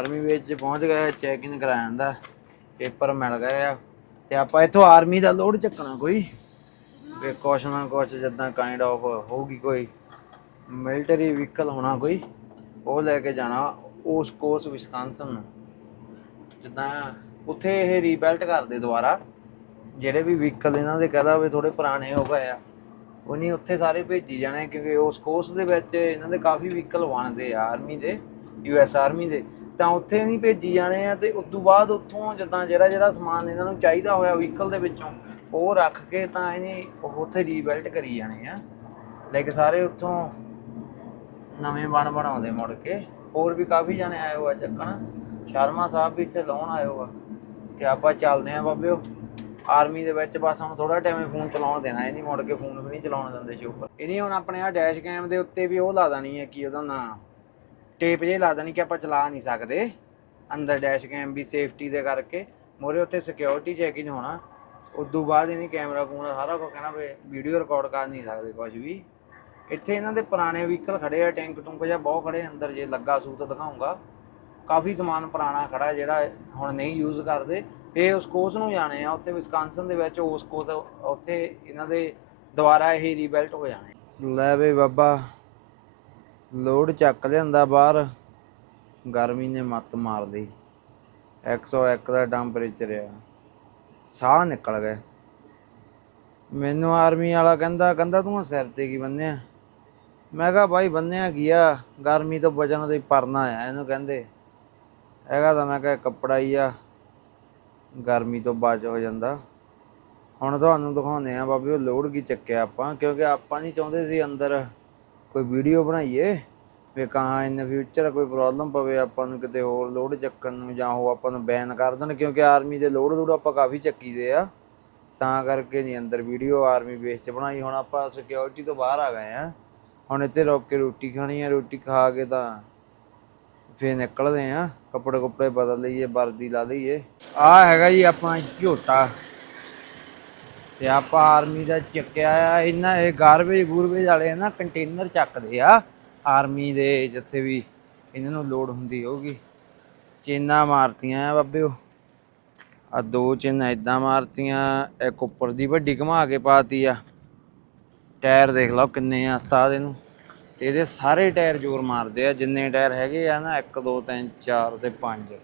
Army ਵਿੱਚ ਪਹੁੰਚ ਗਏ ਚੈੱਕ ਇਨ ਕਰਾਇਆ ਜਾਂਦਾ, ਪੇਪਰ ਮਿਲ ਗਏ ਆ। ਤੇ ਆਪਾਂ ਇੱਥੋਂ ਆਰਮੀ ਦਾ ਲੋਡ ਚੱਕਣਾ ਕੋਈ? ਵੀ ਕੁਛ ਨਾ ਕੁਛ ਜਿੱਦਾਂ ਕਾਈਂਡ ਆਫ ਹੋਊਗੀ ਕੋਈ। ਮਿਲਟਰੀ ਵਹੀਕਲ ਹੋਣਾ ਕੋਈ, ਉਹ ਲੈ ਕੇ ਜਾਣਾ ਉਸ ਕੋਰਸ ਵਿਸਕਾਂਸਨ ਨੂੰ। ਜਿੱਦਾਂ ਉੱਥੇ ਇਹ ਰੀਬੈਲਟ ਕਰਦੇ ਦੁਬਾਰਾ। ਜਿਹੜੇ ਵੀ ਵਹੀਕਲ ਇਹਨਾਂ ਦੇ ਕਹਦਾ ਵੀ ਥੋੜੇ ਪੁਰਾਣੇ ਹੋ ਗਏ ਆ ਉਹ ਨਹੀਂ ਉੱਥੇ ਸਾਰੇ ਭੇਜੀ ਜਾਣੇ ਕਿਉਂਕਿ ਉਸ ਕੋਰਸ ਦੇ ਵਿੱਚ ਇਹਨਾਂ ਦੇ ਕਾਫੀ ਵਹੀਕਲ ਬਣਦੇ ਆ, ਆਰਮੀ ਦੇ ਯੂਐਸ ਆਰਮੀ ਦੇ। ਤਾਂ ਉੱਥੇ ਨਹੀਂ ਭੇਜੀ ਜਾਣੇ ਆ ਤੇ ਉਸ ਤੋਂ ਬਾਅਦ ਉੱਥੋਂ ਜਿੱਦਾਂ ਜਿਹੜਾ ਜਿਹੜਾ ਸਮਾਨ ਇਹਨਾਂ ਨੂੰ ਚਾਹੀਦਾ ਹੋਇਆ ਵਹੀਕਲ ਦੇ ਵਿੱਚੋਂ, ਉਹ ਰੱਖ ਕੇ ਤਾਂ ਇਹਨੇ ਉੱਥੇ ਰੀਬਿਲਟ ਕਰੀ ਜਾਣੇ ਆ। ਲਾਈਕ ਸਾਰੇ ਉੱਥੋਂ ਨਵੇਂ ਬਣ ਬਣਾਉਂਦੇ ਮੁੜ ਕੇ। ਹੋਰ ਵੀ ਕਾਫੀ ਜਾਣੇ ਆਏ ਹੋਆ ਚੱਕਣ। ਸ਼ਰਮਾ ਸਾਹਿਬ ਵੀ ਇੱਥੇ ਲਾਉਣ ਆਏ ਹੋਆ ਤੇ ਆਪਾਂ ਚੱਲਦੇ ਆਂ ਬਾਬਿਓ। ਆਰਮੀ ਦੇ ਵਿੱਚ ਬਸ ਹੁਣ ਥੋੜਾ ਟਾਈਮ ਫੋਨ ਚਲਾਉਣ ਦੇਣਾ, ਇਹ ਨਹੀਂ ਮੁੜ ਕੇ ਫੋਨ ਵੀ ਨਹੀਂ ਚਲਾਉਣ ਦਿੰਦੇ ਸੀ ਉੱਪਰ। ਇਹ ਨਹੀਂ ਹੁਣ ਆਪਣੇ ਆ ਡੈਸ਼ ਕੈਮ ਦੇ ਉੱਤੇ ਵੀ ਉਹ ਲਾ ਦੇਣੀ ਹੈ ਕਿ ਉਹਦਾ ਨਾਂ। ਟੇਪ ਜੇ ਲਾ ਦੇਣੀ ਕਿ ਆਪਾਂ ਚਲਾ ਨਹੀਂ ਸਕਦੇ। ਅੰਦਰ ਡੈਸ਼ ਕੈਮ ਵੀ ਸੇਫਟੀ ਦੇ ਕਰਕੇ। ਮੋਰੇ ਉੱਤੇ ਸਿਕਿਉਰਿਟੀ ਚੈਕਿੰਗ ਹੋਣਾ। ਉਦੋਂ ਬਾਅਦ ਇਹਨੇ ਕੈਮਰਾ ਕੂਮਰਾ ਸਾਰਾ ਕੁਝ ਕਹਿਣਾ ਵੀ ਵੀਡੀਓ ਰਿਕਾਰਡ ਕਰ ਨਹੀਂ ਸਕਦੇ ਕੁਝ ਵੀ। ਇੱਥੇ ਇਹਨਾਂ ਦੇ ਪੁਰਾਣੇ ਵਹੀਕਲ ਖੜੇ ਆ, ਟੈਂਕ ਟੁੰਕ ਜਾਂ ਬਹੁਤ ਖੜੇ ਅੰਦਰ ਜੇ ਲੱਗਾ ਸੂਤ ਦਿਖਾਉਂਗਾ ਕਾਫੀ ਸਮਾਨ ਪੁਰਾਣਾ ਖੜਾ ਜਿਹੜਾ ਹੁਣ ਨਹੀਂ ਯੂਜ਼ ਕਰਦੇ। ਇਹ ਉਸ ਕੋਸ ਨੂੰ ਜਾਣੇ ਆ, ਉੱਥੇ ਵਿਸਕਾਂਸਨ ਦੇ ਵਿੱਚ ਉਸ ਕੋਸ ਉੱਥੇ ਇਹਨਾਂ ਦੇ ਦੁਬਾਰਾ ਇਹ ਰੀਬਿਲਟ ਹੋ ਜਾਣੇ। ਲੈ ਬਈ ਬਾਬਾ। ਲੋਡ ਚੱਕ ਲਿਆਂਦਾ ਬਾਹਰ। ਗਰਮੀ ਨੇ ਮੱਤ ਮਾਰ ਮਾਰਦੀ 101 ਦਾ ਟੈਂਪਰੇਚਰ ਆ। ਸਾਹ ਨਿਕਲ ਗਏ ਮੈਨੂੰ ਆਰਮੀ ਵਾਲਾ ਕਹਿੰਦਾ ਕਹਿੰਦਾ ਤੂੰ ਸਿਰ ਤੇ ਕੀ ਬੰਨਿਆ ਮੈਂ ਕਿਹਾ ਬਾਈ ਬੰਨਿਆ ਕੀ ਆ? ਗਰਮੀ ਤੋਂ ਬਚਣ ਲਈ ਪਰਨਾ ਆ, ਇਹਨੂੰ ਕਹਿੰਦੇ। ਹੈਗਾ ਤਾਂ ਮੈਂ ਕਿਹਾ ਕੱਪੜਾ ਹੀ ਆ। ਗਰਮੀ ਤੋਂ ਬਚ ਹੋ ਜਾਂਦਾ। ਹੁਣ ਤੁਹਾਨੂੰ ਦਿਖਾਉਂਦੇ ਆ ਬਾਬੇ, ਉਹ ਲੋੜ ਕੀ ਚੱਕਿਆ ਆਪਾਂ? ਕਿਉਂਕਿ ਆਪਾਂ ਨਹੀਂ ਚਾਹੁੰਦੇ ਸੀ ਅੰਦਰ ਕੋਈ ਵੀਡੀਓ ਬਣਾਈਏ? ਵੀ ਕਹਾਂ ਇਨ ਫਿਊਚਰ ਕੋਈ ਪ੍ਰੋਬਲਮ ਪਵੇ ਆਪਾਂ ਨੂੰ ਕਿਤੇ ਹੋਰ ਲੋਡ ਚੱਕਣ ਨੂੰ ਜਾਂ ਉਹ ਆਪਾਂ ਨੂੰ ਬੈਨ ਕਰ ਦੇਣ, ਕਿਉਂਕਿ ਆਰਮੀ ਦੇ ਲੋਡ ਲੋਡ ਆਪਾਂ ਕਾਫੀ ਚੱਕੀ ਦੇ ਆ। ਤਾਂ ਕਰਕੇ ਨਹੀਂ, ਅੰਦਰ ਵੀਡੀਓ ਆਰਮੀ ਬੇਸ 'ਚ ਬਣਾਈ, ਹੁਣ ਆਪਾਂ ਸਿਕਿਉਰਿਟੀ ਤੋਂ ਬਾਹਰ ਆ ਗਏ ਆ। ਹੁਣ ਇੱਥੇ ਰੁਕ ਕੇ ਰੋਟੀ ਖਾਣੀ ਆ, ਰੋਟੀ ਖਾ ਕੇ ਤਾਂ ਫੇਰ ਨਿਕਲਦੇ ਆ। ਕੱਪੜੇ ਕੁੱਪੜੇ ਬਦਲ ਲਈਏ, ਵਰਦੀ ਲਾ ਲਈਏ। ਆ ਹੈਗਾ ਜੀ ਆਪਾਂ ਝੋਟਾ। ਤੇ ਆਪਾਂ ਆਰਮੀ ਦਾ ਚੱਕਿਆ ਆ, ਇਹਨਾਂ ਇਹ ਗਾਰਬੇਜ ਗੂਰਬੇਜ ਵਾਲੇ ਨਾ ਕੰਟੇਨਰ ਚੱਕਦੇ ਆ। ਆਰਮੀ ਦੇ ਜਿੱਥੇ ਵੀ ਇਹਨਾਂ ਨੂੰ ਲੋਡ ਹੁੰਦੀ ਹੋਊਗੀ। ਚੇਨਾ ਮਾਰਤੀਆਂ ਆ ਬਾਬਿਓ। ਆ ਦੋ ਚੇਨਾ ਇਦਾਂ ਮਾਰਤੀਆਂ, ਇੱਕ ਉੱਪਰ ਦੀ ਵੱਡੀ ਘੁਮਾ ਕੇ ਪਾਤੀ ਆ। ਟਾਇਰ ਦੇਖ ਲਓ ਕਿੰਨੇ ਆ, ਉਸਤਾਦ ਇਹਨੂੰ। ਤੇ ਇਹਦੇ ਸਾਰੇ ਟਾਇਰ ਜ਼ੋਰ ਮਾਰਦੇ ਆ, ਜਿੰਨੇ ਟਾਇਰ ਹੈਗੇ ਆ ਨਾ 1 2 3 4 ਤੇ 5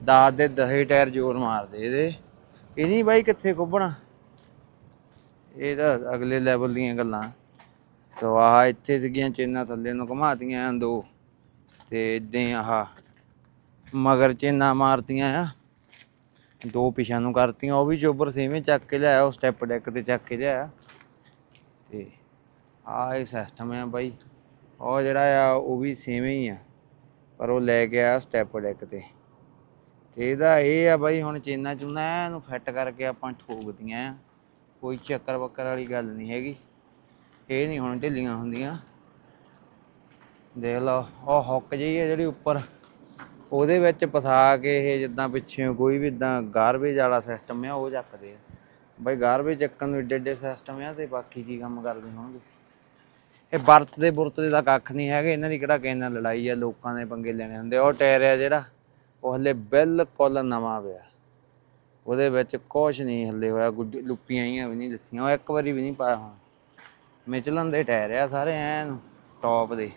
10 ਦੇ 10 ਟਾਇਰ ਜ਼ੋਰ ਮਾਰਦੇ ਇਹਦੇ। ਇਹ ਨਹੀਂ ਬਾਈ ਕਿੱਥੇ ਖੁੱਬਣਾ ਇਹ ਤਾਂ ਅਗਲੇ ਲੈਵਲ ਦੀਆਂ ਗੱਲਾਂ। ਤੋ ਆਹ ਇੱਥੇ ਸੀਗੀਆਂ ਚੇਨਾਂ ਥੱਲੇ ਨੂੰ ਘੁਮਾਤੀਆਂ ਆ ਦੋ। ਤੇ ਇਦਾਂ ਹੀ ਆਹ ਮਗਰ ਚੇਨਾਂ ਮਾਰਤੀਆਂ ਆ। ਦੋ ਪਿਛਾਂ ਨੂੰ ਕਰਤੀਆਂ, ਉਹ ਵੀ ਚੋਬਰ ਸੇਵੇਂ ਚੱਕ ਕੇ ਲਿਆਇਆ, ਉਹ ਸਟੈਪ ਡੈਕ ਤੇ ਚੱਕ ਕੇ ਲਿਆਇਆ। ਤੇ ਆਹ ਇਹ ਸਿਸਟਮ ਆ ਬਾਈ। ਉਹ ਜਿਹੜਾ ਆ, ਉਹ ਵੀ ਸੇਵੇਂ ਹੀ ਆ, ਪਰ ਉਹ ਲੈ ਕੇ ਆਇਆ ਸਟੈਪ ਡੈਕ ਤੇ। ਤੇ ਇਹਦਾ ਇਹ ਆ ਬਾਈ, ਹੁਣ ਚੇਨਾ ਚੁਨਾ ਇਹਨੂੰ ਫਿੱਟ ਕਰਕੇ ਆਪਾਂ ਠੋਕਦੀਆਂ ਆ। ਕੋਈ ਚੱਕਰ ਬੱਕਰ ਵਾਲੀ ਗੱਲ ਨਹੀਂ ਹੈਗੀ। ਇਹ ਨਹੀਂ ਹੁਣ ਢਿੱਲੀਆਂ ਹੁੰਦੀਆਂ। ਦੇਖ ਲਓ ਉਹ ਹੁੱਕ ਜਿਹੀ ਹੈ ਜਿਹੜੀ ਉੱਪਰ। ਉਹਦੇ ਵਿੱਚ ਫਸਾ ਕੇ ਇਹ ਜਿੱਦਾਂ ਪਿੱਛੇ ਕੋਈ ਵੀ ਇਦਾਂ ਗਾਰਬੇਜ ਵਾਲਾ ਸਿਸਟਮ ਆ, ਉਹ ਚੱਕਦੇ ਆ। ਬਈ ਗਾਰਬੇਜ ਚੱਕਣ ਨੂੰ ਏਡੇ ਏਡੇ ਸਿਸਟਮ ਆ ਤੇ ਬਾਕੀ ਕੀ ਕੰਮ ਕਰਦੇ ਹੋਣਗੇ? ਇਹ ਵਰਤਦੇ ਬੁਰਤਦੇ ਦਾ ਕੱਖ ਨਹੀਂ ਹੈਗੇ। ਇਹਨਾਂ ਦੀ ਕਿਹੜਾ ਕਿਸੇ ਨਾਲ ਲੜਾਈ ਆ? ਲੋਕਾਂ ਦੇ ਪੰਗੇ ਲੈਣੇ ਹੁੰਦੇ ਉਹ ਟਾਇਰ ਆ ਜਿਹੜਾ, ਉਹ ਹਲੇ ਬਿਲਕੁਲ ਨਵਾਂ ਪਿਆ। ਉਹਦੇ ਵਿੱਚ ਕੁਛ ਨਹੀਂ ਹੱਲੇ ਹੋਇਆ, ਗੁੱਡੀ, ਲੁੱਪੀਆਂ ਹੀ ਵੀ ਨਹੀਂ ਦਿੱਤੀਆਂ, ਉਹ ਇੱਕ ਵਾਰੀ ਵੀ ਨਹੀਂ ਪਾਇਆ ਹੁਣ। ਮਿਚਲਨ ਦੇ ਟਾਇਰ ਆ ਸਾਰੇ ਐਨ ਟੌਪ ਦੇ।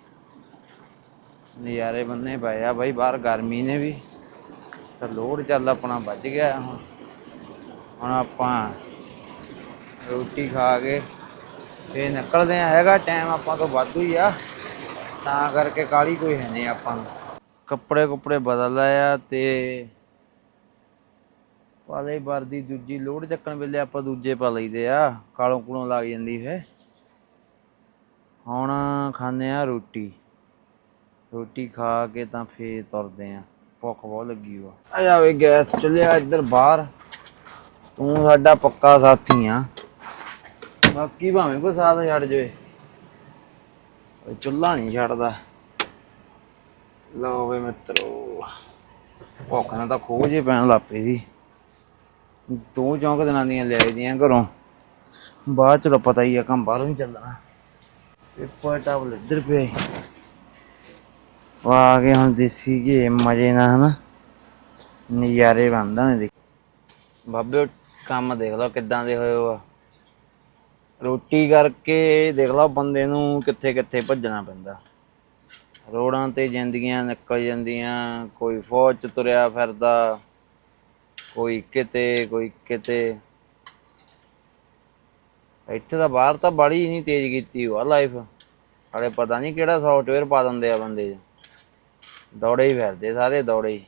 ਨਜ਼ਾਰੇ ਬੰਨੇ ਪਏ ਆ ਬਾਈ, ਬਾਹਰ ਗਰਮੀ ਨੇ ਵੀ, ਤਾਂ ਲੋਡ ਚੱਲ ਆਪਣਾ ਵੱਜ ਗਿਆ ਹੁਣ। ਹੁਣ ਆਪਾਂ ਰੋਟੀ ਖਾ ਕੇ ਫੇਰ ਨਿਕਲਦੇ ਆ, ਹੈਗਾ ਟਾਈਮ ਆਪਾਂ ਤੋਂ ਵਾਧੂ ਹੀ ਆ, ਤਾਂ ਕਰਕੇ ਕਾਲੀ ਕੋਈ ਹੈ ਨਹੀਂ ਆਪਾਂ ਨੂੰ। ਕੱਪੜੇ ਕੁੱਪੜੇ ਬਦਲ ਲਏ ਆ ਤੇ ਪਾਲੇ ਵਰਦੀ ਦੂਜੀ ਲੋਡ ਚੱਕਣ ਵੇਲੇ ਆਪਾਂ ਦੂਜੇ ਪਾ ਲਈਦੇ ਆ। ਕਾਲੋਂ ਕੁਲੋਂ ਲੱਗ ਜਾਂਦੀ ਫੇ ਹੁਣ ਖਾਂਦੇ ਆ ਰੋਟੀ। ਰੋਟੀ ਖਾ ਕੇ ਤਾਂ ਫੇਰ ਤੁਰਦੇ ਆ। ਭੁੱਖ ਬਹੁਤ ਲੱਗੀ ਵਾ। ਆ ਜਾਵੇ ਗੈਸ ਚੱਲਿਆ ਇੱਧਰ ਬਾਹਰ। ਤੂੰ ਸਾਡਾ ਪੱਕਾ ਸਾਥੀ ਆ। ਬਾਕੀ ਭਾਵੇਂ ਕੋਈ ਸਾਥ ਛੱਡ ਜਾਵੇ। ਚੁੱਲ੍ਹਾ ਨਹੀਂ ਛੱਡਦਾ। ਲਓ ਵੇ ਮਿੱਤਰੋ। ਭੁੱਖ ਨਾਲ ਤਾਂ ਖੋਜ ਹੀ ਪੈਣ ਲੱਗ ਪਈ ਸੀ। ਦੋ ਚੌਂਕ ਦਿਨਾਂ ਦੀਆਂ ਲਿਆਈ ਘਰੋਂ। ਬਾਅਦ ਚਲੋ ਪਤਾ ਹੀ ਆ ਕੰਮ ਬਾਹਰੋਂ ਹੀ ਚੱਲਣਾ। ਪੇਪਰ ਟਾਵਲ ਇੱਧਰ ਪਿਆ ਆ ਗਏ ਹੁਣ ਦੇਸੀ ਘੀ, ਮਜੇ ਨਾਲ ਹਨਾ। ਨਜ਼ਾਰੇ ਬੰਦਾ ਨੇ ਦੇਖ। ਬਾਬੇ, ਕੰਮ ਦੇਖ ਲਓ ਕਿੱਦਾਂ ਦੇ ਹੋਏ ਆ ਰੋਟੀ ਕਰਕੇ ਦੇਖ ਲਓ ਬੰਦੇ ਨੂੰ ਕਿੱਥੇ ਕਿੱਥੇ ਭੱਜਣਾ ਪੈਂਦਾ। ਰੋਡਾਂ ਤੇ ਜ਼ਿੰਦਗੀਆਂ ਨਿਕਲ ਜਾਂਦੀਆਂ, ਕੋਈ ਫੌਜ ਚ ਤੁਰਿਆ ਫਿਰਦਾ। ਕੋਈ ਕਿਤੇ ਕੋਈ ਕਿਤੇ ਇੱਥੇ ਤਾਂ ਬਾਹਰ ਤਾਂ ਬੜੀ ਨਹੀਂ ਤੇਜ਼ ਕੀਤੀ ਹੋਆ ਲਾਈਫ ਹਾਲੇ ਪਤਾ ਨਹੀਂ ਕਿਹੜਾ ਸੌਫਟਵੇਅਰ ਪਾ ਦਿੰਦੇ ਆ ਬੰਦੇ। ਦੌੜੇ ਹੀ ਫਿਰਦੇ ਸਾਰੇ, ਦੌੜੇ ਹੀ।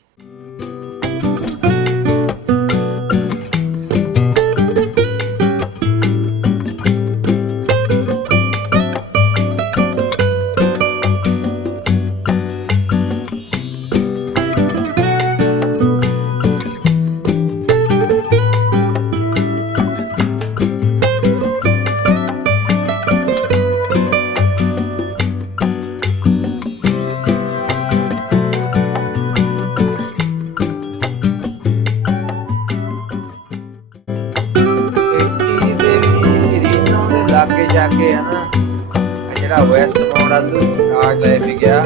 ਜਿਹੜਾ ਵੈਸਟ ਮਾਡਲ ਆ ਲੈ ਵੀ ਗਿਆ।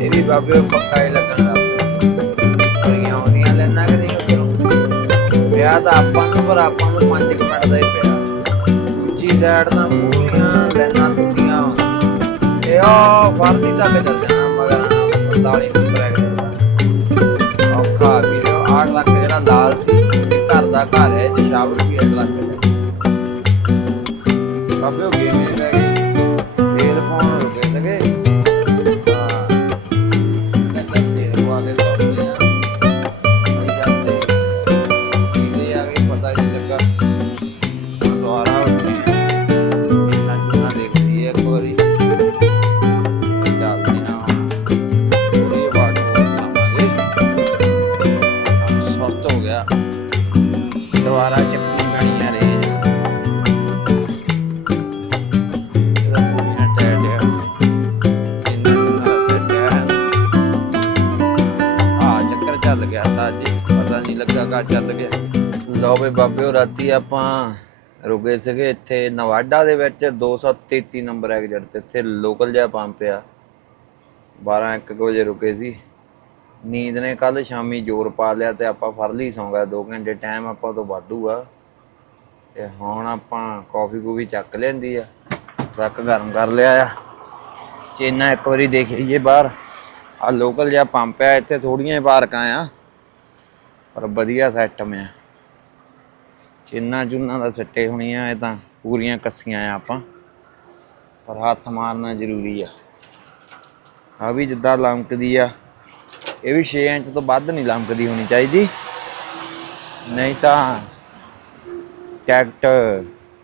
ਇਹ ਵੀ ਬਾਬੇ ਉਹ ਪੱਕਾ ਹੀ ਲੱਗਣ ਲੱਗ ਪਿਆ। ਬੜੀਆਂ ਆਉਂਦੀਆਂ ਲੈਣਾ ਕਿ ਨਹੀਂ ਉਧਰੋਂ। ਵਿਆਹ ਤਾਂ ਆਪਾਂ ਨੂੰ, ਪਰ ਆਪਾਂ ਨੂੰ 5 ਮਿੰਟ ਦਾ ਹੀ ਪਿਆ। ਦੂਜੀ ਸਾਈਡ ਤਾਂ ਪੂਰੀਆਂ ਲੈਣਾ ਟੁੱਟੀਆਂ ਇਹ ਉਹ ਫਰਦੀ ਤੱਕ ਚੱਲ ਜਾਣਾ, ਮਗਰ 45 ਨੰਬਰ ਹੈ ਔਖਾ ਵੀਰੇ 8 ਲੱਖ ਜਿਹੜਾ ਲਾਲ ਸੀ ਘਰ ਦਾ ਘਰ ਹੈ ਤੇ ਵੀ 8 ਲੱਖ ਦਾ ਬਾਬੇ ਉਹ ਗੇਮ ਹੀ ਨਹੀਂ ਚੱਲ ਗਿਆ। ਲਓ ਬਈ ਬਾਬਿਓ ਰਾਤੀ ਆਪਾਂ ਰੁਕੇ ਸੀਗੇ ਇੱਥੇ ਨਵਾਡਾ ਦੇ ਵਿੱਚ। 233 ਨੰਬਰ ਐਗਜ਼ਿਟ ਤੇ ਇੱਥੇ ਲੋਕਲ ਜਿਹਾ ਪੰਪ ਆ। 12 1 ਵਜੇ ਰੁਕੇ ਸੀ। ਨੀਂਦ ਨੇ ਕੱਲ ਸ਼ਾਮੀ ਜ਼ੋਰ ਪਾ ਲਿਆ ਤੇ ਆਪਾਂ ਫੜ ਲਈ ਸੌਂ ਗਏ। 2 ਘੰਟੇ ਟਾਈਮ ਆਪਾਂ ਤੋਂ ਵਾਧੂ ਆ। ਤੇ ਹੁਣ ਆਪਾਂ ਕਾਫੀ ਕੂਫੀ ਚੱਕ ਲੈਂਦੀ ਆ। ਟਰੱਕ ਗਰਮ ਕਰ ਲਿਆ ਆ। ਚੇਨਾ ਇੱਕ ਵਾਰੀ ਦੇਖ ਲਈਏ ਬਾਹਰ। ਆ ਲੋਕਲ ਜਿਹਾ ਪੰਪ ਆ, ਇੱਥੇ ਥੋੜੀਆਂ ਹੀ ਪਾਰਕਾਂ ਆ। ਪਰ ਵਧੀਆ ਸੈਟਮ ਆ ਚੇਨਾ ਚੁੰਨਾ ਦਾ ਸੱਟੇ ਹੋਣੀਆਂ, ਇਹ ਤਾਂ ਪੂਰੀਆਂ ਕੱਸੀਆਂ ਆ ਆਪਾਂ। ਪਰ ਹੱਥ ਮਾਰਨਾ ਜ਼ਰੂਰੀ ਆ। ਆ ਵੀ ਜਿੱਦਾਂ ਲਮਕਦੀ ਆ, ਇਹ ਵੀ 6 ਇੰਚ ਤੋਂ ਵੱਧ ਨਹੀਂ ਲਮਕਦੀ ਹੋਣੀ ਚਾਹੀਦੀ। ਨਹੀਂ ਤਾਂ ਟੈਕਟ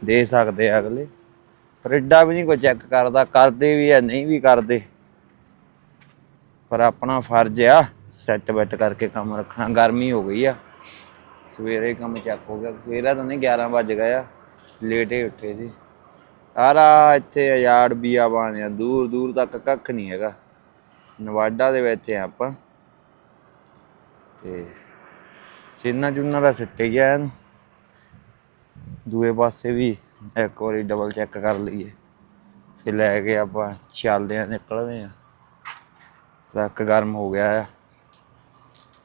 ਦੇ ਸਕਦੇ ਅਗਲੇ। ਪਰ ਐਡਾ ਵੀ ਨਹੀਂ ਕੋਈ ਚੈੱਕ ਕਰਦਾ, ਕਰਦੇ ਵੀ ਆ, ਨਹੀਂ ਵੀ ਕਰਦੇ। ਪਰ ਆਪਣਾ ਫਰਜ਼ ਆ। ਸੈੱਟ ਬੈਟ ਕਰਕੇ ਕੰਮ ਰੱਖਣਾ। ਗਰਮੀ ਹੋ ਗਈ ਆ। ਸਵੇਰੇ ਕੰਮ ਚੱਕ ਹੋ ਗਿਆ। ਸਵੇਰਾ ਤਾਂ ਨਹੀਂ 11 ਵਜ ਗਏ ਆ। ਲੇਟ ਹੀ ਉੱਠੇ ਸੀ। ਸਾਰਾ ਇੱਥੇ ਯਾਰਡ ਬੀਆ ਆ। ਦੂਰ ਦੂਰ ਤੱਕ ਕੱਖ ਨਹੀਂ ਹੈਗਾ। ਨਵਾਡਾ ਦੇ ਵਿੱਚ ਆ ਆਪਾਂ। ਤੇ ਚਿੰਨਾ ਚੁੰਨਾ ਦਾ ਸਿੱਟੇ ਗਿਆ ਇਹਨੂੰ। ਦੂਏ ਪਾਸੇ ਵੀ ਇੱਕ ਵਾਰੀ ਡਬਲ ਚੈੱਕ ਕਰ ਲਈਏ। ਫਿਰ ਲੈ ਕੇ ਆਪਾਂ ਚੱਲਦੇ ਆ, ਨਿਕਲਦੇ ਆ। ਟਰੱਕ ਗਰਮ ਹੋ ਗਿਆ ਆ।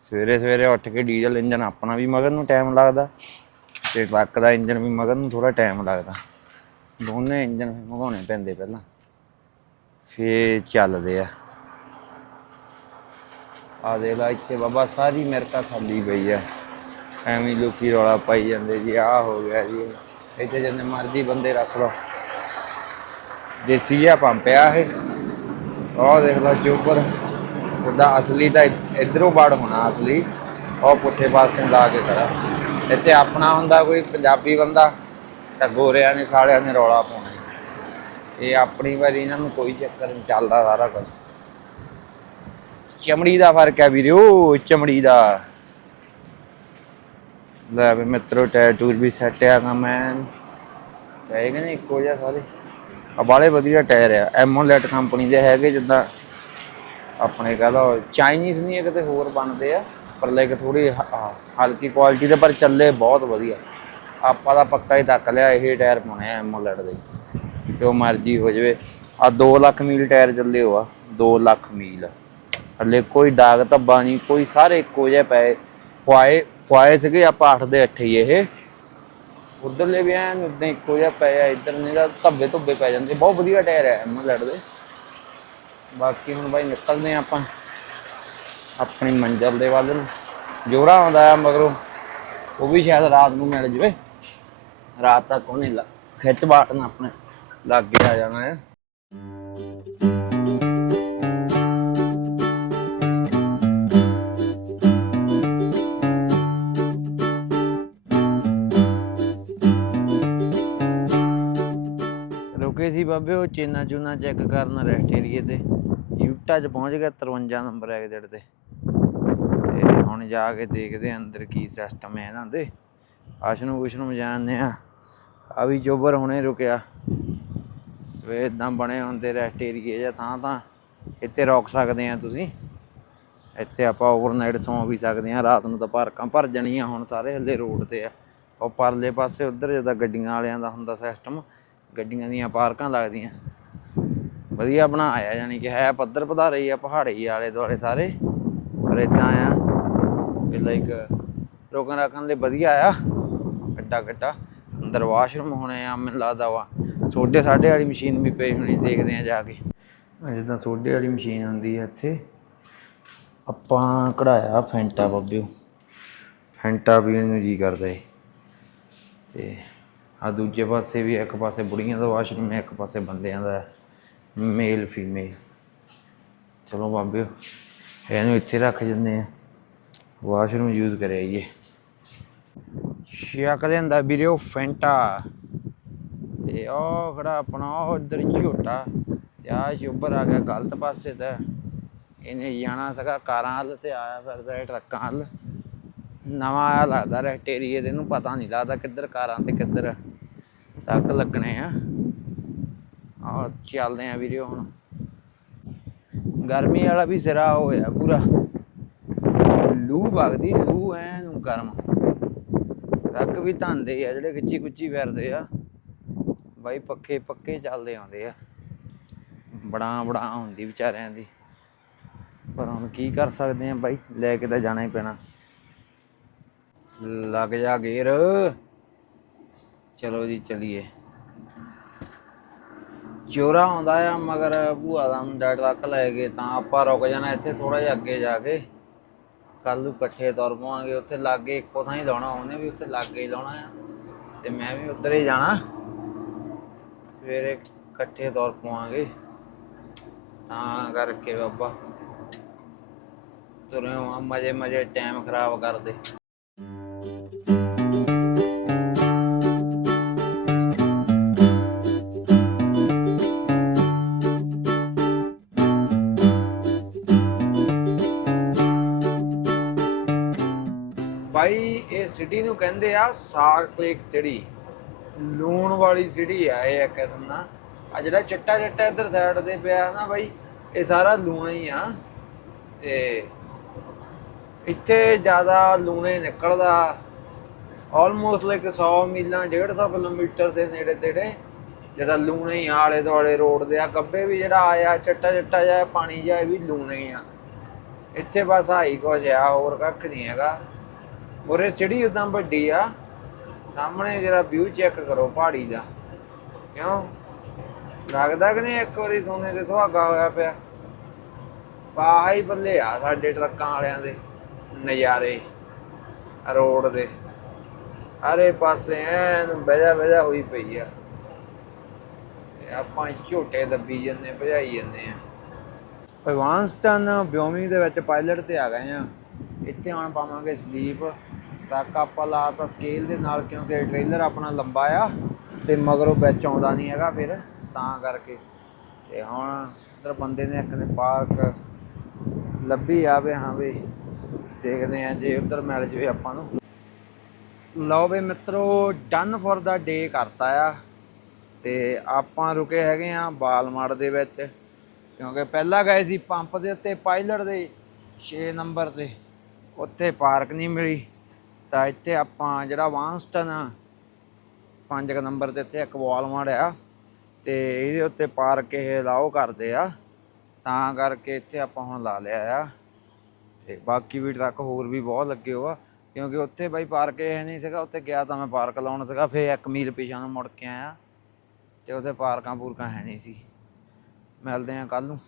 ਸਵੇਰੇ ਸਵੇਰੇ ਉੱਠ ਕੇ ਡੀਜ਼ਲ ਇੰਜਨ ਆਪਣਾ ਵੀ ਮਗਰ ਨੂੰ ਟਾਈਮ ਲੱਗਦਾ ਤੇ ਟਰੱਕ ਦਾ ਇੰਜਨ ਵੀ ਮਗਰ ਨੂੰ ਥੋੜਾ ਟਾਈਮ ਲੱਗਦਾ। ਦੋਨੇ ਇੰਜਨ ਮਗਾਉਣੇ ਪੈਂਦੇ ਪਹਿਲਾਂ। ਫੇਰ ਚੱਲਦੇ ਆ। ਆ ਦੇ ਲਾ ਇੱਥੇ ਬਾਬਾ, ਸਾਰੀ ਮਿਰਕਾ ਖਾਲੀ ਪਈ ਆ। ਐਵੇਂ ਲੋਕੀ ਰੌਲਾ ਪਾਈ ਜਾਂਦੇ ਜੀ, ਆਹ ਹੋ ਗਿਆ ਜੀ। ਇੱਥੇ ਜਿੰਨੇ ਮਰਜ਼ੀ ਬੰਦੇ ਰੱਖ ਲਓ। ਦੇਸੀ ਜਿਹਾ ਪੰਪ ਆ ਇਹ। ਆਹ ਦੇਖ ਲਓ ਚੋਪਰ ਉਹਦਾ ਅਸਲੀ ਤਾਂ ਇ- ਇੱਧਰੋਂ ਵੜ ਹੋਣਾ ਅਸਲੀ, ਉਹ ਪੁੱਠੇ ਪਾਸੇ ਲਾ ਕੇ ਖੜਾ। ਇੱਥੇ ਆਪਣਾ ਹੁੰਦਾ ਕੋਈ ਪੰਜਾਬੀ ਬੰਦਾ, ਤਾਂ ਗੋਰਿਆਂ ਨੇ ਸਾਲਿਆਂ ਨੇ ਰੌਲਾ ਪਾਉਣਾ। ਇਹ ਆਪਣੀ ਵਾਰੀ ਇਹਨਾਂ ਨੂੰ ਕੋਈ ਚੱਕਰ ਨਹੀਂ, ਚੱਲਦਾ ਸਾਰਾ ਕੁਝ ਚਮੜੀ ਦਾ ਫ਼ਰਕ ਹੈ ਵੀਰੋ, ਚਮੜੀ ਦਾ। ਲੈ ਵੀ ਮਿੱਤਰੋ ਟੈਟੂਰ ਵੀ ਸੈੱਟ ਆ ਨਾ ਮੈਂ ਕਹੇਗਾ ਇੱਕੋ ਜਿਹਾ ਸਾਰੇ? ਆ ਬਾਲੇ ਵਧੀਆ ਟਾਇਰ ਆ ਐਮੋਲੈਟ ਕੰਪਨੀ ਦੇ ਹੈਗੇ ਜਿੱਦਾਂ ਆਪਣੇ ਕਹ ਲਓ ਚਾਈਨੀਜ਼ ਨਹੀਂ ਹੈ ਕਿਤੇ ਹੋਰ ਬਣਦੇ ਆ, ਪਰ ਲਾਈਕ ਥੋੜੀ ਹਲਕੀ ਕੁਆਲਿਟੀ ਦੇ, ਪਰ ਚੱਲੇ ਬਹੁਤ ਵਧੀਆ। ਆਪਾਂ ਦਾ ਪੱਕਾ ਹੀ ਤੱਕ ਲਿਆ, ਇਹ ਟਾਇਰ ਪਾਉਣੇ ਆ ਐਮੋਲੈਟ ਦੇ। ਜੋ ਮਰਜ਼ੀ ਹੋ ਜਾਵੇ। ਆ 2 ਲੱਖ ਮੀਲ ਟਾਇਰ ਚੱਲੇ ਹੋ ਆ 2 ਲੱਖ ਮੀਲ। ਹਲੇ ਕੋਈ ਦਾਗ ਧੱਬਾ ਨਹੀਂ, ਕੋਈ ਸਾਰੇ ਇੱਕੋ ਜਿਹੇ ਪਏ। ਪੁਆਏ ਪੁਆਏ ਸੀਗੇ, ਆਪਾਂ 8 ਦੇ 8 ਹੀ ਇਹ। ਉਧਰਲੇ ਵੀ ਐਨ ਉਦਾਂ ਇੱਕੋ ਜਿਹਾ ਪਏ ਆ, ਇੱਧਰ ਨਹੀਂ ਤਾਂ ਧੱਬੇ ਧੁੱਬੇ ਪੈ ਜਾਂਦੇ। ਬਹੁਤ ਵਧੀਆ ਟਾਇਰ ਹੈ ਐਮਲੈਟ ਦੇ। ਬਾਕੀ ਹੁਣ ਬਾਈ ਨਿਕਲਦੇ ਆ ਆਪਾਂ ਆਪਣੀ ਮੰਜ਼ਲ ਦੇ ਵੱਲ ਨੂੰ। ਜੋਰਾ ਆਉਂਦਾ ਆ ਮਗਰੋਂ, ਉਹ ਵੀ ਸ਼ਾਇਦ ਰਾਤ ਨੂੰ ਮਿਲ ਜਵੇ। ਰਾਤ ਤੱਕ ਉਹਨੇ ਖਿੱਚ ਬਾਟਣਾ ਆਪਣੇ, ਲਾਗੇ ਆ ਜਾਣਾ ਹੈ ਰੁਕੇ ਸੀ ਬਾਬੇ, ਉਹ ਚੇਨਾ ਚੂਨਾ ਚੈੱਕ ਕਰਨ ਰੈਸਟ ਏਰੀਏ ਤੇ। ਯੂਟਾ 'ਚ ਪਹੁੰਚ ਗਿਆ 53 ਨੰਬਰ ਐਗਜ਼ਿਟ ਤੇ। ਤੇ ਹੁਣ ਜਾ ਕੇ ਦੇਖਦੇ ਆ ਅੰਦਰ ਕੀ ਸਿਸਟਮ ਹੈ ਇਹਨਾਂ ਦੇ। ਆਸ਼ਨੂੰ ਕੁਸ਼ਨੂੰ ਜਾਣਦੇ ਆ ਆ ਵੀ ਚੋਬਰ ਹੁਣੇ ਰੁਕਿਆ। ਸਵੇਰ ਇਦਾਂ ਬਣੇ ਹੁੰਦੇ ਰੈਸਟ ਏਰੀਏ ਜਾਂ ਥਾਂ ਤਾਂ ਇੱਥੇ ਰੁਕ ਸਕਦੇ ਆ ਤੁਸੀਂ। ਇੱਥੇ ਆਪਾਂ ਓਵਰਨਾਈਟ ਸੌਂ ਵੀ ਸਕਦੇ ਆ ਰਾਤ ਨੂੰ ਤਾਂ ਪਾਰਕਾਂ ਭਰ ਜਾਣੀਆਂ ਹੁਣ ਸਾਰੇ ਹੱਲੇ ਰੋਡ ਤੇ ਆ। ਉਹ ਪਰਲੇ ਪਾਸੇ ਉਧਰ ਜਿੱਦਾਂ ਗੱਡੀਆਂ ਵਾਲਿਆਂ ਦਾ ਹੁੰਦਾ ਸਿਸਟਮ ਗੱਡੀਆਂ ਦੀਆਂ ਪਾਰਕਾਂ ਲੱਗਦੀਆਂ। ਵਧੀਆ ਬਣਾਇਆ ਯਾਨੀ ਕਿ ਹੈ ਪੱਧਰ ਪਧਾਰੇ ਹੀ ਆ, ਪਹਾੜੀ ਆਲੇ ਦੁਆਲੇ ਸਾਰੇ। ਪਰ ਇਦਾਂ ਆ ਕਿ ਲਾਈਕ ਰੋਕਣ ਰੱਖਣ ਲਈ ਵਧੀਆ ਆ। ਗੱਡਾ ਗੱਡਾ, ਅੰਦਰ ਵਾਸ਼ਰੂਮ ਹੋਣੇ ਆ, ਮੈਨੂੰ ਲੱਗਦਾ ਵਾ। ਸੋਡੇ ਸਾਡੇ ਵਾਲੀ ਮਸ਼ੀਨ ਵੀ ਪਈ ਹੋਣੀ, ਦੇਖਦੇ ਆ ਜਾ ਕੇ। ਆਹ ਜਿੱਦਾਂ ਸੋਡੇ ਵਾਲੀ ਮਸ਼ੀਨ ਹੁੰਦੀ ਆ ਇੱਥੇ, ਆਪਾਂ ਕਢਾਇਆ ਫੈਂਟਾ ਬੱਬਿਓ। ਫੈਂਟਾ ਪੀਣ ਨੂੰ ਜੀ ਕਰਦਾ ਏ। ਤੇ ਆ ਦੂਜੇ ਪਾਸੇ ਵੀ ਇੱਕ ਪਾਸੇ ਬੁੜੀਆਂ ਦਾ ਵਾਸ਼ਰੂਮ ਹੈ ਇੱਕ ਪਾਸੇ ਬੰਦਿਆਂ ਦਾ। ਮੇਲ ਫੀਮੇਲ ਚਲੋ ਬਾਬਿਓ ਇਹਨੂੰ ਇੱਥੇ ਰੱਖ ਜੰਨੇ ਆ। ਵਾਸ਼ਰੂਮ ਯੂਜ਼ ਕਰਿਆ ਇਹ ਸ਼ੱਕ ਦੇ ਅੰਦਰ ਵੀਰੇ ਉਹ ਫੈਂਟਾ। ਤੇ ਉਹ ਖੜਾ ਆਪਣਾ ਉਹ ਇੱਧਰ ਝੋਟਾ। ਤੇ ਆ ਉੱਪਰ ਆ ਗਿਆ ਗਲਤ ਪਾਸੇ ਤੇ। ਇਹਨੇ ਜਾਣਾ ਸੀਗਾ ਕਾਰਾਂ ਵੱਲ ਤੇ ਆਇਆ ਫਿਰਦਾ ਇਹ ਟਰੱਕਾਂ ਵੱਲ। ਨਵਾਂ ਆਇਆ ਲੱਗਦਾ ਰੈਸਟ ਏਰੀਏ ਦੇ ਨੂੰ ਪਤਾ ਨਹੀਂ ਲੱਗਦਾ ਕਿੱਧਰ ਕਾਰਾਂ ਤੇ ਕਿੱਧਰ ਤੱਕ ਲੱਗਣੇ ਆ। ਚੱਲਦੇ ਆ ਵੀਰੇ ਹੁਣ। ਗਰਮੀ ਵਾਲਾ ਵੀ ਸਿਰਾ ਹੋਇਆ ਪੂਰਾ। ਲੂ ਵਗਦੀ, ਲੂ ਐਨ ਗਰਮ। ਰੱਖ ਵੀ ਧੰਦੇ ਆ, ਜਿਹੜੇ ਗਿੱਚੀ ਗੁੱਚੀ ਫਿਰਦੇ ਆ। ਬਾਈ ਪੱਕੇ ਪੱਕੇ ਚੱਲਦੇ ਆਉਂਦੇ ਆ। ਬੜਾ ਬੜਾ ਹੁੰਦੀ ਵਿਚਾਰਿਆਂ ਦੀ। ਪਰ ਹੁਣ ਕੀ ਕਰ ਸਕਦੇ ਆ ਬਾਈ, ਲੈ ਕੇ ਤਾਂ ਜਾਣਾ ਹੀ ਪੈਣਾ। ਲੱਗ ਜਾ ਗੇਰ। ਚਲੋ ਜੀ, ਚਲੀਏ। ਜੋਰਾ ਆਉਂਦਾ ਆ, ਮਗਰ ਭੂਆ ਦਾ ਮੁੰਡਾ ਟਰੱਕ ਲੈ ਕੇ, ਤਾਂ ਆਪਾਂ ਰੁਕ ਜਾਣਾ ਇੱਥੇ ਥੋੜਾ ਜਿਹਾ ਅੱਗੇ ਜਾ ਕੇ। ਕੱਲ ਨੂੰ ਇਕੱਠੇ ਤੁਰ ਪਵਾਂਗੇ, ਉੱਥੇ ਲਾਗੇ ਇੱਕੋ ਥਾਂ ਹੀ ਲਾਉਣਾ, ਉਹਨੇ ਵੀ ਉੱਥੇ ਲਾਗੇ ਹੀ ਲਾਉਣਾ ਆ। ਤੇ ਮੈਂ ਵੀ ਉੱਧਰ ਹੀ ਜਾਣਾ। ਸਵੇਰੇ ਇਕੱਠੇ ਤੁਰ ਪਵਾਂਗੇ। ਤਾਂ ਕਰਕੇ ਬਾਬਾ ਤੁਰੇ ਆ ਮਜੇ ਮਜੇ ਟਾਈਮ ਖਰਾਬ ਕਰਦੇ। ਬਾਈ ਇਹ ਸਿਟੀ ਨੂੰ ਕਹਿੰਦੇ ਆ ਸਾਲਟ ਲੇਕ ਸਿਟੀ। ਲੂਣ ਵਾਲੀ ਸਿਟੀ ਆ ਇਹ ਇੱਕ ਕਿਸਮ ਦਾ। ਆ ਜਿਹੜਾ ਚਿੱਟਾ ਚਿੱਟਾ ਇੱਧਰ ਸਾਈਡ ਤੇ ਪਿਆ ਨਾ ਬਾਈ ਇਹ ਸਾਰਾ ਲੂਣਾ ਹੀ ਆ। ਤੇ ਇੱਥੇ ਜ਼ਿਆਦਾ ਲੂਣੇ ਨਿਕਲਦਾ। ਆਲਮੋਸਟ ਲਾਈਕ 100 ਮੀਲਾਂ 150 ਕਿਲੋਮੀਟਰ ਦੇ ਨੇੜੇ ਤੇੜੇ ਜਿਹਦਾ ਲੂਣੇ ਹੀ ਆਲੇ ਦੁਆਲੇ ਰੋਡ ਦੇ ਆ। ਗੱਬੇ ਵੀ ਜਿਹੜਾ ਆਇਆ, ਚੱਟਾ ਚੱਟਾ ਜਿਹਾ, ਪਾਣੀ ਜਿਹਾ, ਇਹ ਵੀ ਲੂਣੇ ਹੀ ਆ। ਇੱਥੇ ਬਸ ਆਹੀ ਕੁਝ ਆ, ਹੋਰ ਕੱਖ ਨਹੀਂ ਹੈਗਾ। ਉਰੇ ਸਿੜੀ ਉਦਾਂ ਵੱਡੀ ਆ। ਸਾਹਮਣੇ ਜਰਾ ਵਿਊ ਚੈੱਕ ਕਰੋ ਪਹਾੜੀ ਦਾ। ਕਿਉਂ? ਲੱਗਦਾ ਕਿ ਨਹੀਂ ਇੱਕ ਵਾਰੀ ਸੋਨੇ ਤੇ ਸੁਹਾਗਾ ਹੋਇਆ ਪਿਆ। ਬਾਹਾ ਬੱਲੇ ਆ ਸਾਡੇ ਟਰੱਕਾਂ ਵਾਲਿਆਂ ਦੇ ਨਜ਼ਾਰੇ, ਰੋਡ ਦੇ। ਹਰੇ ਪਾਸੇ ਐਨ ਬਹਿਜਾ ਬਹਿਜਾ ਹੋਈ ਪਈ ਆ। ਆਪਾਂ ਝੋਟੇ ਦੱਬੀ ਜੰਨੇ ਭਜਾਈ ਜੰਨੇ ਆ। ਭਗਵਾਨਸਟਨ ਬਿਓਮੀ ਦੇ ਵਿੱਚ ਪਾਇਲਟ ਤੇ ਆ ਗਏ ਆ। ਇੱਥੇ ਹੁਣ ਪਾਵਾਂਗੇ ਸਲੀਪ ਟਰੱਕ ਆਪਾਂ ਲਾਤਾ ਸਕੇਲ ਦੇ ਨਾਲ ਕਿਉਂਕਿ ਟ੍ਰੇਲਰ ਆਪਣਾ ਲੰਬਾ ਆ ਤੇ ਮਗਰੋਂ ਵਿੱਚ ਆਉਂਦਾ ਨਹੀਂ ਹੈਗਾ ਫਿਰ, ਤਾਂ ਕਰਕੇ। ਤੇ ਹੁਣ ਉਧਰ ਬੰਦੇ ਨੇ ਇੱਕ ਨੇ ਪਾਰਕ ਲੱਭੀ ਆਵੇ ਹਾਂ ਵੀ ਦੇਖਦੇ ਆ ਜੇ ਉਧਰ ਮਿਲ ਜਵੇ ਆਪਾਂ ਨੂੰ। ਲਓ ਵੀ ਮਿੱਤਰੋ ਡਨ ਫॉर ਦਾ ਡੇ ਕਰਤਾ ਆ। ਤੇ ਆਪਾਂ ਰੁਕੇ ਹੈਗੇ ਆ ਬਾਲਮਾੜ ਦੇ ਵਿੱਚ, ਕਿਉਂਕਿ ਪਹਿਲਾਂ ਗਏ ਸੀ ਪੰਪ ਦੇ ਉੱਤੇ ਪਾਇਲਟ ਦੇ 6 ਨੰਬਰ ਤੇ। ਉੱਥੇ ਪਾਰਕ ਨਹੀਂ ਮਿਲੀ। ਤਾਂ ਇੱਥੇ ਆਪਾਂ ਜਿਹੜਾ ਵਾਂਸਟਨ ਪੰਜ ਕੁ ਨੰਬਰ ਤੇ ਇੱਥੇ ਇੱਕ ਵਾਲਮਾਰਟ ਆ ਤੇ ਇਹਦੇ ਉੱਤੇ ਪਾਰਕ ਇਹ ਅਲਾਓ ਕਰਦੇ ਆ, ਤਾਂ ਕਰਕੇ ਇੱਥੇ ਆਪਾਂ ਹੁਣ ਲਾ ਲਿਆ ਆ। ਤੇ ਬਾਕੀ ਵੀ ਤੱਕ ਹੋਰ ਵੀ ਬਹੁਤ ਲੱਗੇ ਹੋ ਆ ਕਿਉਂਕਿ ਉੱਥੇ ਬਾਈ ਪਾਰਕ ਇਹ ਨਹੀਂ ਸੀਗਾ, ਉੱਥੇ ਗਿਆ ਤਾਂ ਮੈਂ ਪਾਰਕ ਲਾਉਣ ਸੀਗਾ, ਫੇਰ ਇੱਕ ਮੀਲ ਪਿਛਾਂ ਨੂੰ ਮੁੜ ਕੇ ਆਇਆ। ਤੇ ਉੱਥੇ ਪਾਰਕਾਂ ਪੂਰਕਾਂ ਹੈ ਨਹੀਂ ਸੀ। ਮਿਲਦੇ ਆ ਕੱਲ ਨੂੰ।